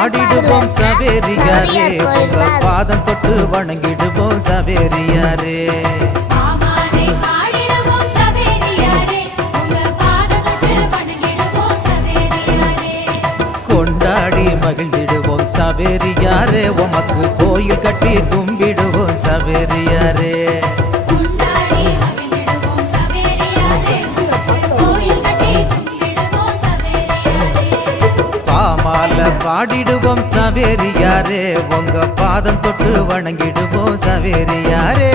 பாடிடுவோம் சவேரியாரே உங்க பாதம் தொட்டு வணங்கிடுவோம் சவேரியாரே கொண்டாடி மகிழ்ந்திடுவோம் சவேரியாரே உமக்கு கோயில் கட்டி கும்பிடுவோம் சவேரியாரே பாமால பாடிடுவோம் சவேரியாரே உங்க பாதம் தொட்டு வணங்கிடுவோம் சவேரியாரே